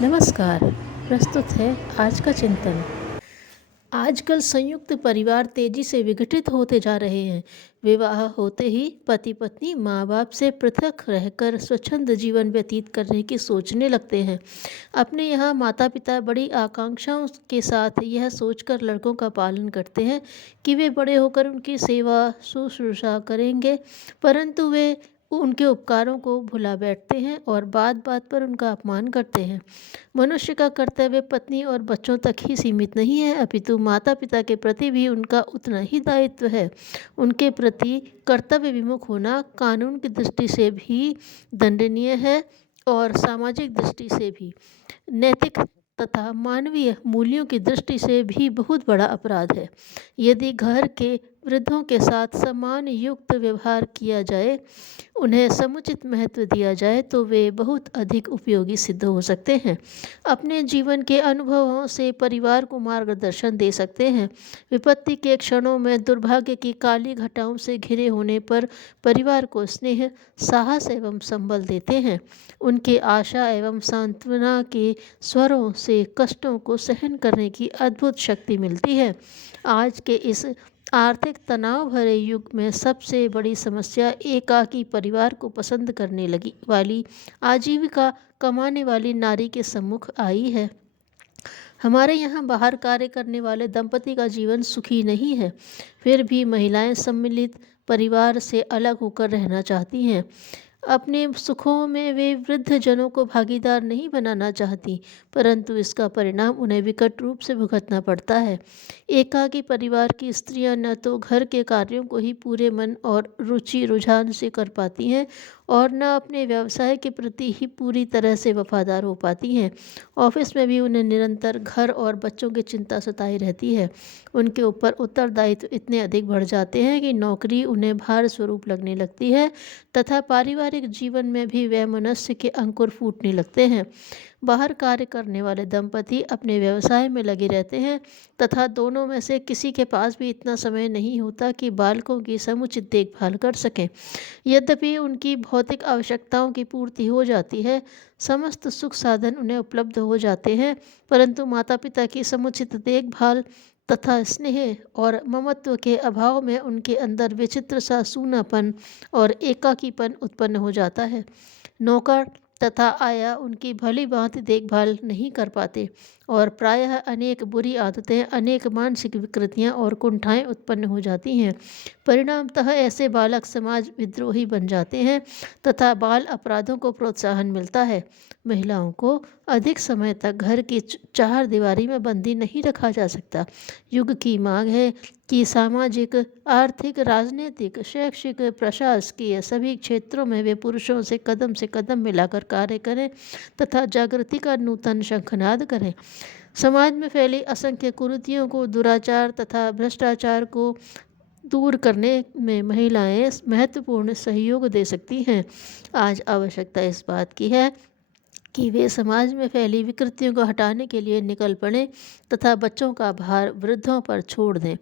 नमस्कार। प्रस्तुत है आज का चिंतन। आजकल संयुक्त परिवार तेजी से विघटित होते जा रहे हैं। विवाह होते ही पति पत्नी माँ बाप से पृथक रहकर स्वच्छंद जीवन व्यतीत करने की सोचने लगते हैं। अपने यहाँ माता पिता बड़ी आकांक्षाओं के साथ यह सोचकर लड़कों का पालन करते हैं कि वे बड़े होकर उनकी सेवा शुश्रूषा करेंगे, परंतु वे उनके उपकारों को भुला बैठते हैं और बात बात पर उनका अपमान करते हैं। मनुष्य का कर्तव्य पत्नी और बच्चों तक ही सीमित नहीं है, अपितु माता पिता के प्रति भी उनका उतना ही दायित्व है। उनके प्रति कर्तव्य विमुख होना कानून की दृष्टि से भी दंडनीय है और सामाजिक दृष्टि से भी, नैतिक तथा मानवीय मूल्यों की दृष्टि से भी बहुत बड़ा अपराध है। यदि घर के वृद्धों के साथ सम्मान युक्त व्यवहार किया जाए, उन्हें समुचित महत्व दिया जाए, तो वे बहुत अधिक उपयोगी सिद्ध हो सकते हैं। अपने जीवन के अनुभवों से परिवार को मार्गदर्शन दे सकते हैं। विपत्ति के क्षणों में दुर्भाग्य की काली घटाओं से घिरे होने पर परिवार को स्नेह, साहस एवं संबल देते हैं। उनके आशा एवं सांत्वना के स्वरों से कष्टों को सहन करने की अद्भुत शक्ति मिलती है। आज के इस आर्थिक तनाव भरे युग में सबसे बड़ी समस्या एकाकी परिवार को पसंद करने लगी वाली आजीविका कमाने वाली नारी के सम्मुख आई है। हमारे यहाँ बाहर कार्य करने वाले दंपति का जीवन सुखी नहीं है, फिर भी महिलाएं सम्मिलित परिवार से अलग होकर रहना चाहती हैं। अपने सुखों में वे वृद्ध जनों को भागीदार नहीं बनाना चाहती, परंतु इसका परिणाम उन्हें विकट रूप से भुगतना पड़ता है। एकाकी परिवार की स्त्रियां न तो घर के कार्यों को ही पूरे मन और रुचि रुझान से कर पाती हैं और न अपने व्यवसाय के प्रति ही पूरी तरह से वफादार हो पाती हैं। ऑफिस में भी उन्हें निरंतर घर और बच्चों की चिंता सताई रहती है। उनके ऊपर उत्तरदायित्व इतने अधिक बढ़ जाते हैं कि नौकरी उन्हें भार स्वरूप लगने लगती है तथा पारिवारिक जीवन में भी वैमनस्य के अंकुर फूटने लगते हैं। बाहर कार्य करने वाले दंपति अपने व्यवसाय में लगे रहते हैं तथा दोनों में से किसी के पास भी इतना समय नहीं होता कि बालकों की समुचित देखभाल कर सकें। यद्यपि उनकी भौतिक आवश्यकताओं की पूर्ति हो जाती है, समस्त सुख साधन उन्हें उपलब्ध हो जाते हैं, परंतु माता पिता की समुचित देखभाल तथा स्नेह और ममत्व के अभाव में उनके अंदर विचित्र सा सूनापन और एकाकीपन उत्पन्न हो जाता है। नौकर तथा आया उनकी भली भांति देखभाल नहीं कर पाते और प्रायः अनेक बुरी आदतें, अनेक मानसिक विकृतियां और कुंठाएं उत्पन्न हो जाती हैं। परिणामतः ऐसे बालक समाज विद्रोही बन जाते हैं तथा बाल अपराधों को प्रोत्साहन मिलता है। महिलाओं को अधिक समय तक घर की चार दीवारी में बंदी नहीं रखा जा सकता। युग की मांग है कि सामाजिक, आर्थिक, राजनीतिक, शैक्षिक, प्रशासकीय सभी क्षेत्रों में वे पुरुषों से कदम मिलाकर कार्य करें तथा जागृति का नूतन शंखनाद करें। समाज में फैली असंख्य कुरीतियों को, दुराचार तथा भ्रष्टाचार को दूर करने में महिलाएं महत्वपूर्ण सहयोग दे सकती हैं। आज आवश्यकता इस बात की है कि वे समाज में फैली विकृतियों को हटाने के लिए निकल पड़ें तथा बच्चों का भार वृद्धों पर छोड़ दें।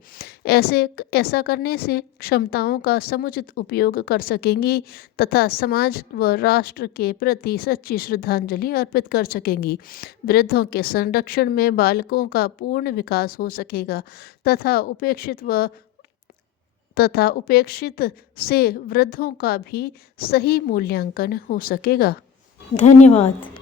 ऐसा करने से क्षमताओं का समुचित उपयोग कर सकेंगी तथा समाज व राष्ट्र के प्रति सच्ची श्रद्धांजलि अर्पित कर सकेंगी। वृद्धों के संरक्षण में बालकों का पूर्ण विकास हो सकेगा तथा उपेक्षित से वृद्धों का भी सही मूल्यांकन हो सकेगा। धन्यवाद।